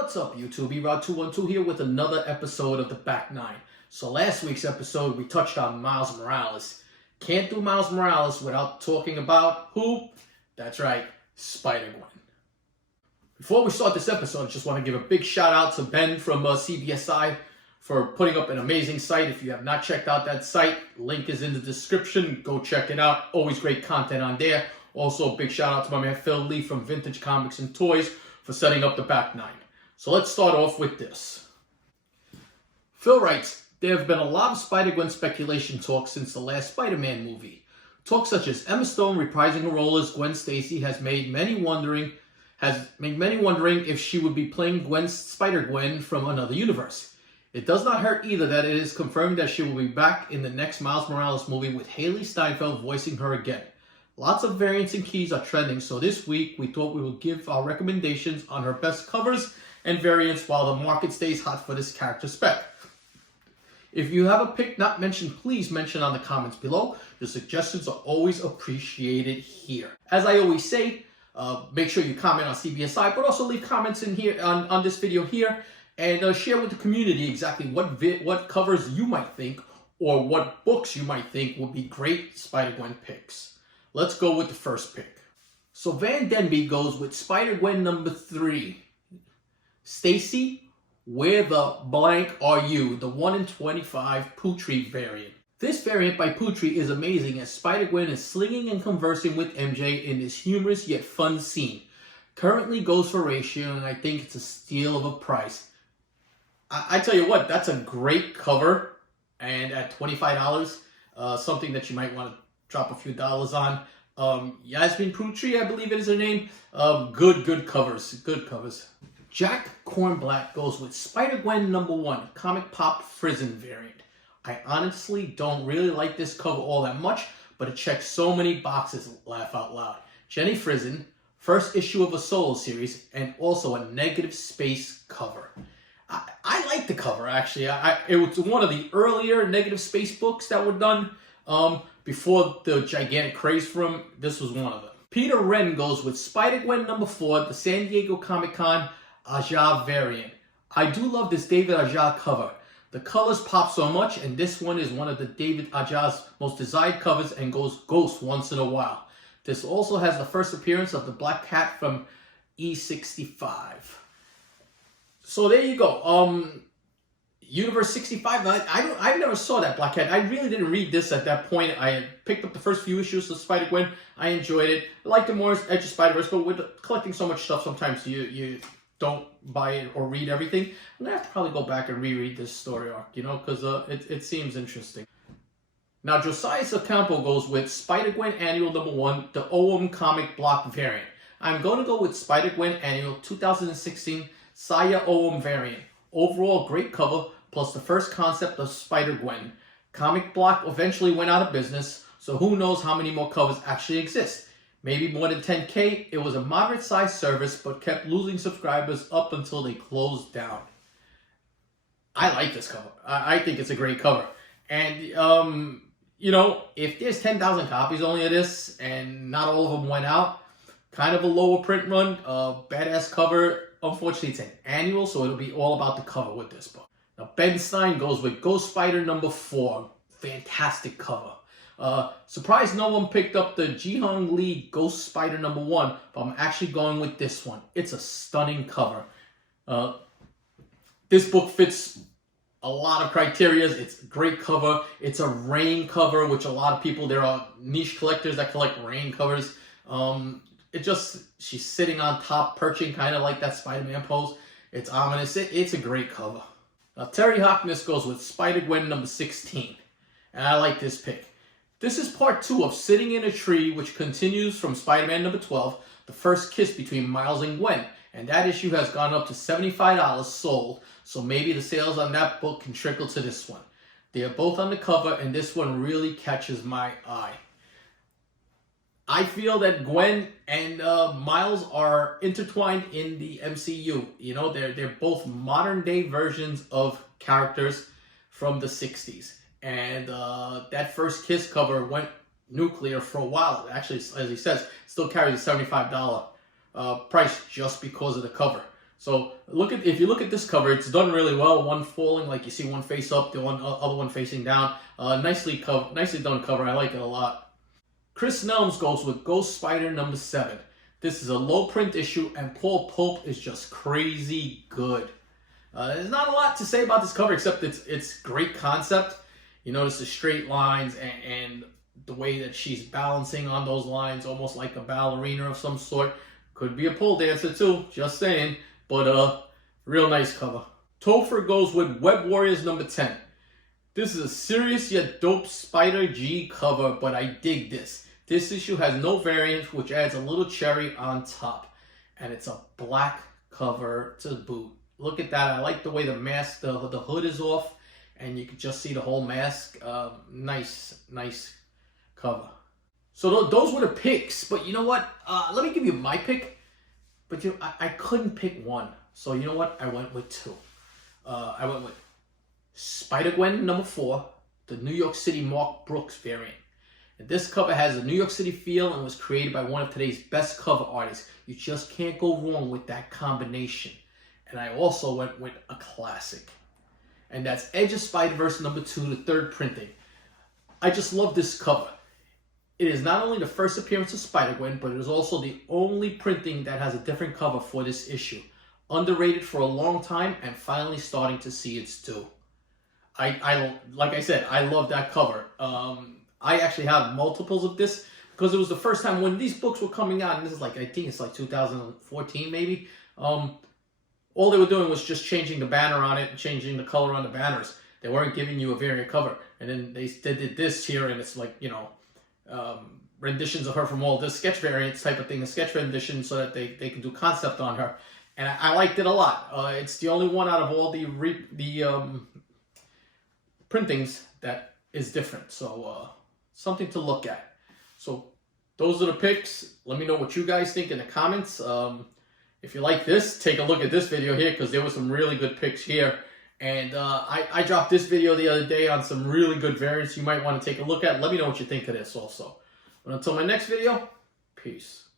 What's up, YouTube? Erod212 here with another episode of the Back Nine. So last week's episode, we touched on Miles Morales. Can't do Miles Morales without talking about who? That's right, Spider Gwen. Before we start this episode, I just want to give a big shout out to Ben from CBSI for putting up an amazing site. If you have not checked out that site, link is in the description. Go check it out. Always great content on there. Also, a big shout out to my man Phil Lee from Vintage Comics and Toys for setting up the Back Nine. So let's start off with this. Phil writes, there have been a lot of Spider-Gwen speculation talk since the last Spider-Man movie. Talk such as Emma Stone reprising her role as Gwen Stacy has made many wondering if she would be playing Spider-Gwen from another universe. It does not hurt either that it is confirmed that she will be back in the next Miles Morales movie with Haley Steinfeld voicing her again. Lots of variants and keys are trending, so this week we thought we would give our recommendations on her best covers and variants while the market stays hot for this character spec. If you have a pick not mentioned, please mention on the comments below. Your suggestions are always appreciated here. As I always say, make sure you comment on CBSI, but also leave comments in here on this video here, and share with the community exactly what covers you might think or what books you might think would be great Spider-Gwen picks. Let's go with the first pick. So Van Denby goes with Spider-Gwen number 3. Stacy, where the blank are you? The 1 in 25 Putri variant. This variant by Putri is amazing as Spider-Gwen is slinging and conversing with MJ in this humorous yet fun scene. Currently goes for ratio and I think it's a steal of a price. I tell you what, that's a great cover, and at $25, something that you might want to drop a few dollars on. Yasmin Putri, I believe it is her name. Good covers, good covers. Jack Kornblatt goes with Spider-Gwen number 1, Comic Pop Frizen variant. I honestly don't really like this cover all that much, but it checks so many boxes, laugh out loud. Jenny Frizen, first issue of a solo series, and also a negative space cover. I like the cover, actually. It was one of the earlier negative space books that were done before the gigantic craze for them. This was one of them. Peter Wren goes with Spider-Gwen number 4, the San Diego Comic-Con Aja variant. I do love this David Aja cover. The colors pop so much, and this one is one of the David Aja's most desired covers and goes ghost once in a while. This also has the first appearance of the Black Cat from E65. So there you go. Universe 65. I never saw that Black Cat. I really didn't read this at that point. I had picked up the first few issues of Spider-Gwen. I enjoyed it. I liked it more as Edge of Spider-Verse, but with collecting so much stuff, sometimes you don't buy it or read everything. I'm gonna have to probably go back and reread this story arc, you know, because it seems interesting. Now Josiah Ocampo goes with Spider-Gwen Annual number 1, the OM comic block variant. I'm going to go with Spider-Gwen Annual 2016 Saya OM variant. Overall, great cover, plus the first concept of Spider-Gwen. Comic block eventually went out of business, so who knows how many more covers actually exist. Maybe more than 10K. It was a moderate-sized service, but kept losing subscribers up until they closed down. I like this cover. I think it's a great cover. And, you know, if there's 10,000 copies only of this, and not all of them went out, kind of a lower print run, badass cover. Unfortunately, it's an annual, so it'll be all about the cover with this book. Now, Ben Stein goes with Ghost Spider number 4. Fantastic cover. Surprised no one picked up the Ji-Hung Lee Ghost Spider number 1, but I'm actually going with this one. It's a stunning cover. This book fits a lot of criteria. It's a great cover. It's a rain cover, which a lot of people, there are niche collectors that collect rain covers. She's sitting on top, perching, kind of like that Spider-Man pose. It's ominous. It's a great cover. Now, Terry Harkness goes with Spider-Gwen number 16. And I like this pick. This is part 2 of Sitting in a Tree, which continues from Spider-Man number 12, the first kiss between Miles and Gwen. And that issue has gone up to $75 sold, so maybe the sales on that book can trickle to this one. They are both on the cover, and this one really catches my eye. I feel that Gwen and Miles are intertwined in the MCU. You know, they're both modern day versions of characters from the 60s. And that first kiss cover went nuclear for a while. Actually, as he says, still carries a $75 price just because of the cover. So if you look at this cover, it's done really well. One falling, like you see one face up, the other one facing down. Nicely done cover. I like it a lot. Chris Nelms goes with Ghost Spider number 7. This is a low print issue, and Paul Pope is just crazy good. There's not a lot to say about this cover except it's great concept. You notice the straight lines and the way that she's balancing on those lines, almost like a ballerina of some sort. Could be a pole dancer too, just saying. But real nice cover. Topher goes with Web Warriors number 10. This is a serious yet dope Spider G cover, but I dig this. This issue has no variant, which adds a little cherry on top. And it's a black cover to boot. Look at that. I like the way the mask, the hood is off, and you can just see the whole mask. Nice cover. So those were the picks, but you know what? Let me give you my pick. But I couldn't pick one. So you know what? I went with two. I went with Spider Gwen number 4, the New York City Mark Brooks variant. And this cover has a New York City feel and was created by one of today's best cover artists. You just can't go wrong with that combination. And I also went with a classic. And that's Edge of Spider-Verse number 2, the 3rd printing. I just love this cover. It is not only the first appearance of Spider-Gwen, but it is also the only printing that has a different cover for this issue. Underrated for a long time and finally starting to see its due. Like I said, I love that cover. I actually have multiples of this because it was the first time when these books were coming out, and this is like, I think it's like 2014 maybe. All they were doing was just changing the banner on it and changing the color on the banners. They weren't giving you a variant cover. And then they did this here, and it's like, you know, renditions of her from all this sketch variants type of thing, a sketch rendition, so that they can do concept on her. And I liked it a lot. It's the only one out of all the printings that is different. So something to look at. So those are the picks. Let me know what you guys think in the comments. If you like this, take a look at this video here because there were some really good picks here. And I dropped this video the other day on some really good variants you might want to take a look at. Let me know what you think of this also. But until my next video, peace.